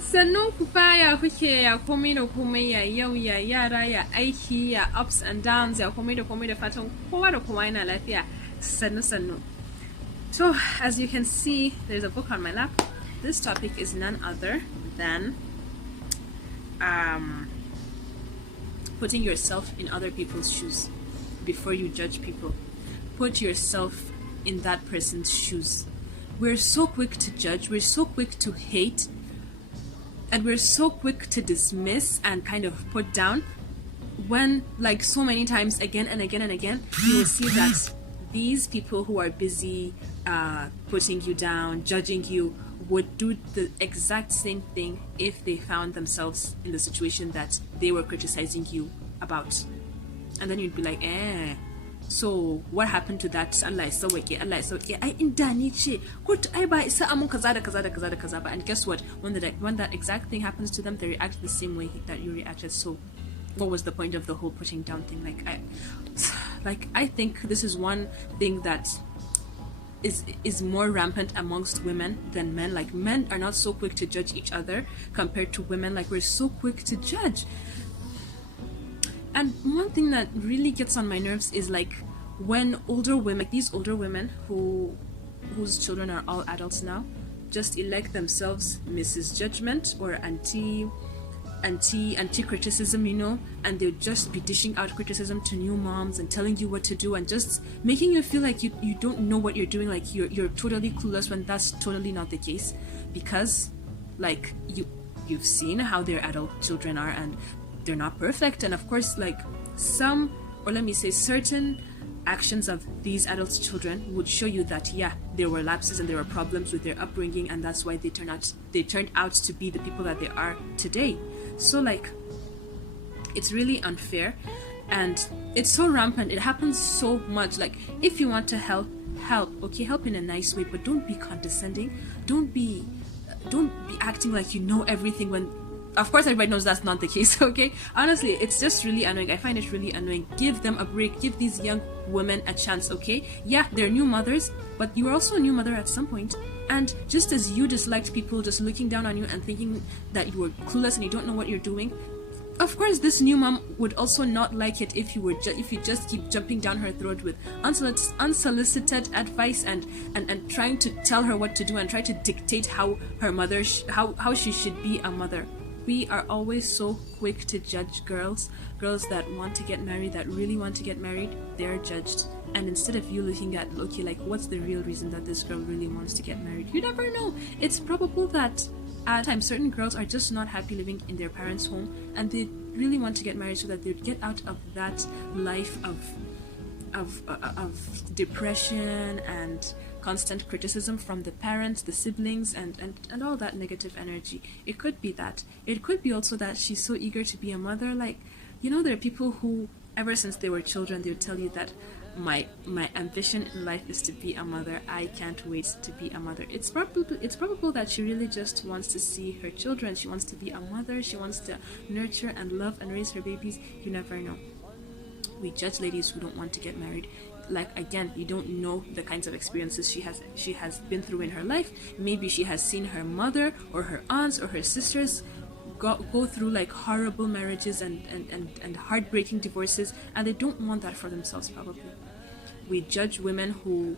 Sannan ku fa ya kuke ya komai da komai ya yau ya yara ya aiki ya ups and downs ya komai da fatan kowa da kowa yana lafiya sannu. So as you can see, there's a book on my lap. This topic is none other than putting yourself in other people's shoes before you judge people. Put yourself in that person's shoes. We're so quick to judge, we're so quick to hate, and we're so quick to dismiss and kind of put down when, like so many times again and again and again, you will see that these people who are busy putting you down, judging you, would do the exact same thing if they found themselves in the situation that they were criticizing you about. And then you'd be like, so what happened to that? Allah is so okay, I indani ce kut ai ba isa amun kaza da kaza ba. And guess what, when that exact thing happens to them, they react the same way that you reacted. So what was the point of the whole putting down thing? I think this is one thing that is more rampant amongst women than men. Like, men are not so quick to judge each other compared to women. Like, we're so quick to judge. And one thing that really gets on my nerves is like when older women, like these older women whose children are all adults now, just elect themselves Mrs. Judgment or anti criticism, and they'll just be dishing out criticism to new moms and telling you what to do and just making you feel like you don't know what you're doing, like you're totally clueless, when that's totally not the case. Because like you've seen how their adult children are, and they're not perfect. And of course, like certain actions of these adult children would show you that there were lapses and there were problems with their upbringing, and that's why they turned out to be the people that they are today. So like, it's really unfair, and it's so rampant. It happens so much. Like, if you want to help, okay, help in a nice way, but don't be condescending. Don't be acting like you know everything when of course everybody knows that's not the case. Okay, honestly, it's just really annoying. I find it really annoying. Give them a break. Give these young women a chance. Okay, they're new mothers, but you were also a new mother at some point. And just as you disliked people just looking down on you and thinking that you were clueless and you don't know what you're doing, of course this new mom would also not like it if you just keep jumping down her throat with unsolicited advice and trying to tell her what to do and try to dictate how her mother how she should be a mother. We are always so quick to judge girls that want to get married, that really want to get married. They're judged. And instead of you looking at, okay, like, what's the real reason that this girl really wants to get married? You never know. It's probable that at times certain girls are just not happy living in their parents' home, and they really want to get married so that they'd get out of that life of depression and constant criticism from the parents, the siblings, and all that negative energy. It could be that. It could be also that she's so eager to be a mother. Like, there are people who, ever since they were children, they would tell you that my ambition in life is to be a mother. I can't wait to be a mother. It's probable that she really just wants to see her children. She wants to be a mother. She wants to nurture and love and raise her babies. You never know. We judge ladies who don't want to get married. Like, again, you don't know the kinds of experiences she has been through in her life. Maybe she has seen her mother or her aunts or her sisters go through like horrible marriages and heartbreaking divorces, and they don't want that for themselves. Probably we judge women who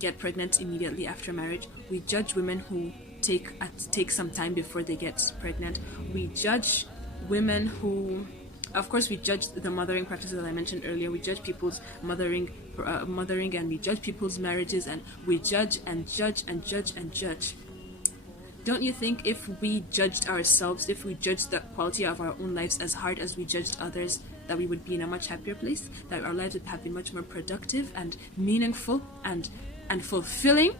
get pregnant immediately after marriage. We judge women who take some time before they get pregnant. We judge women who, of course, we judge the mothering practices that I mentioned earlier. We judge people's mothering, and we judge people's marriages, and we judge and judge and judge and judge. Don't you think if we judged ourselves, if we judged the quality of our own lives as hard as we judged others, that we would be in a much happier place, that our lives would have been much more productive and meaningful and fulfilling?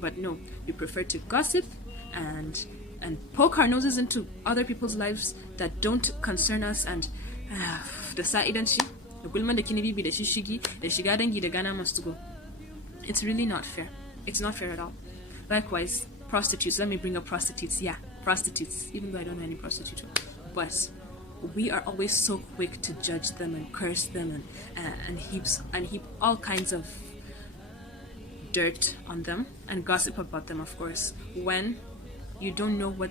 But no, we prefer to gossip and poke our noses into other people's lives that don't concern us, and the sa'idanci, the gulman da kini bibi da shishigi da shiga dangi da gana must go. It's really not fair. It's not fair at all. Likewise, prostitutes. Let me bring up prostitutes. Yeah, prostitutes. Even though I don't know any prostitute, but we are always so quick to judge them and curse them and heap all kinds of dirt on them and gossip about them. Of course, when You don't know what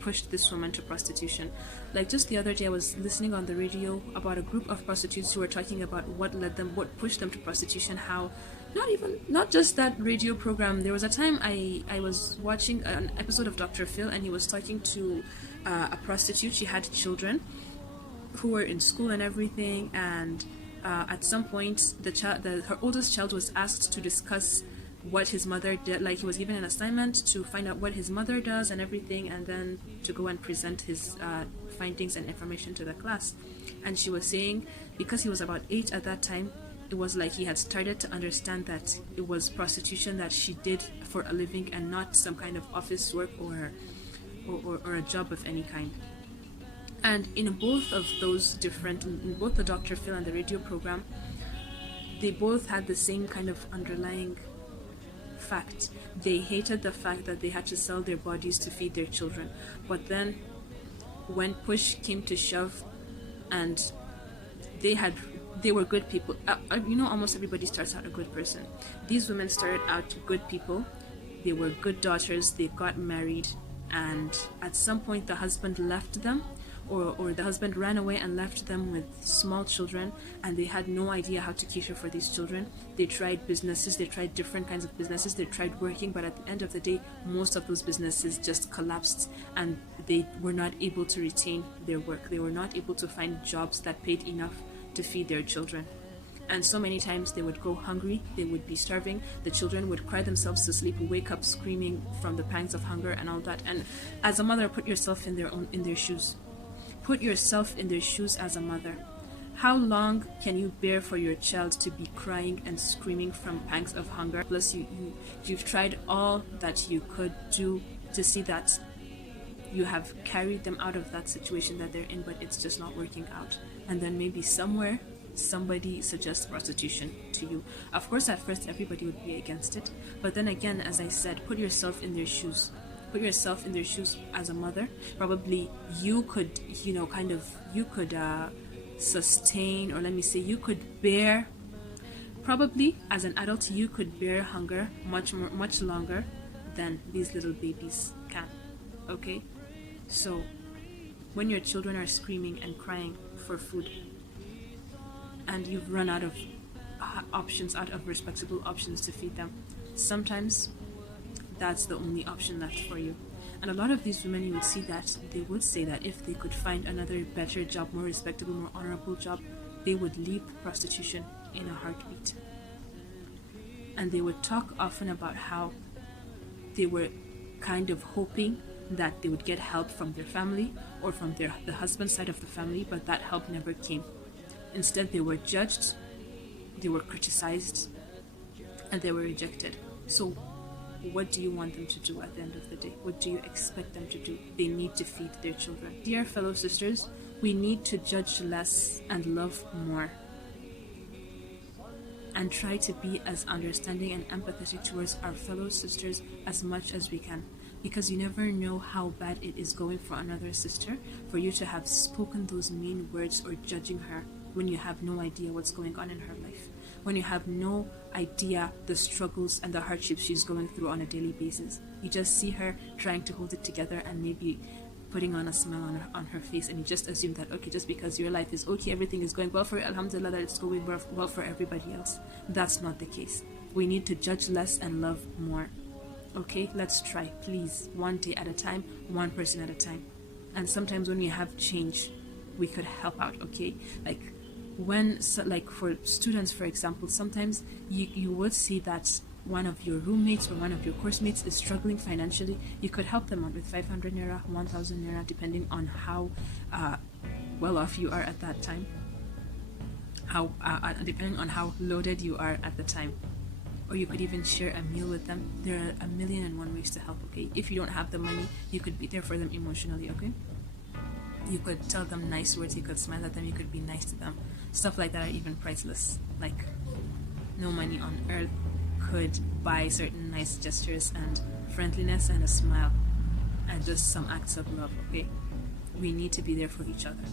pushed this woman to prostitution. Like just the other day, I was listening on the radio about a group of prostitutes who were talking about what pushed them to prostitution, how not just that radio program. There was a time I was watching an episode of Dr. Phil, and he was talking to a prostitute. She had children who were in school and everything, and at some point her oldest child was asked to discuss what his mother did. Like, he was given an assignment to find out what his mother does and everything, and then to go and present his findings and information to the class. And she was saying, because he was about 8 at that time, it was like he had started to understand that it was prostitution that she did for a living, and not some kind of office work or a job of any kind. And in both of those in both the Dr. Phil and the radio program, they both had the same kind of underlying fact. They hated the fact that they had to sell their bodies to feed their children. But then when push came to shove, and they were good people. Almost everybody starts out a good person. These women started out good people. They were good daughters. They got married, and at some point the husband left them, or the husband ran away and left them with small children, and they had no idea how to cater for these children. They tried businesses, they tried different kinds of businesses, they tried working, but at the end of the day, most of those businesses just collapsed, and they were not able to retain their work. They were not able to find jobs that paid enough to feed their children. And so many times they would go hungry, they would be starving, the children would cry themselves to sleep, wake up screaming from the pangs of hunger and all that. And as a mother, put yourself in their shoes. Put yourself in their shoes as a mother. How long can you bear for your child to be crying and screaming from pangs of hunger? Plus you've tried all that you could do to see that you have carried them out of that situation that they're in, but it's just not working out. And then maybe somewhere somebody suggests prostitution to you. Of course, at first everybody would be against it, but then again, as I said, put yourself in their shoes. Put yourself in their shoes as a mother. Probably you could, sustain, or let me say, you could bear, probably as an adult, you could bear hunger much longer than these little babies can. Okay? So, when your children are screaming and crying for food, and you've run out of respectable options to feed them, sometimes that's the only option left for you. And a lot of these women, you would see that they would say that if they could find another better job, more respectable, more honorable job, they would leave prostitution in a heartbeat. And they would talk often about how they were kind of hoping that they would get help from their family or from the husband's side of the family, but that help never came. Instead, they were judged, they were criticized, and they were rejected. So what do you want them to do at the end of the day? What do you expect them to do? They need to feed their children. Dear fellow sisters, we need to judge less and love more, and try to be as understanding and empathetic towards our fellow sisters as much as we can, because you never know how bad it is going for another sister, for you to have spoken those mean words or judging her when you have no idea what's going on in her life, when you have no idea the struggles and the hardships she's going through on a daily basis. You just see her trying to hold it together and maybe putting on a smile on her face, and you just assume that, okay, just because your life is okay, everything is going well for you, alhamdulillah, that it's going well for everybody else. That's not the case. We need to judge less and love more. Okay, let's try, please, one day at a time, one person at a time. And sometimes when we have change, we could help out. Okay, like for students, for example, sometimes you would see that one of your roommates or one of your course mates is struggling financially. You could help them out with 500 naira, 1000 naira, depending on how well off you are at that time, depending on how loaded you are at the time. Or you could even share a meal with them. There are 1,000,001 ways to help. Okay, if you don't have the money, you could be there for them emotionally. Okay, you could tell them nice words, you could smile at them, you could be nice to them. Stuff like that are even priceless. Like, no money on earth could buy certain nice gestures and friendliness and a smile and just some acts of love. Okay, we need to be there for each other.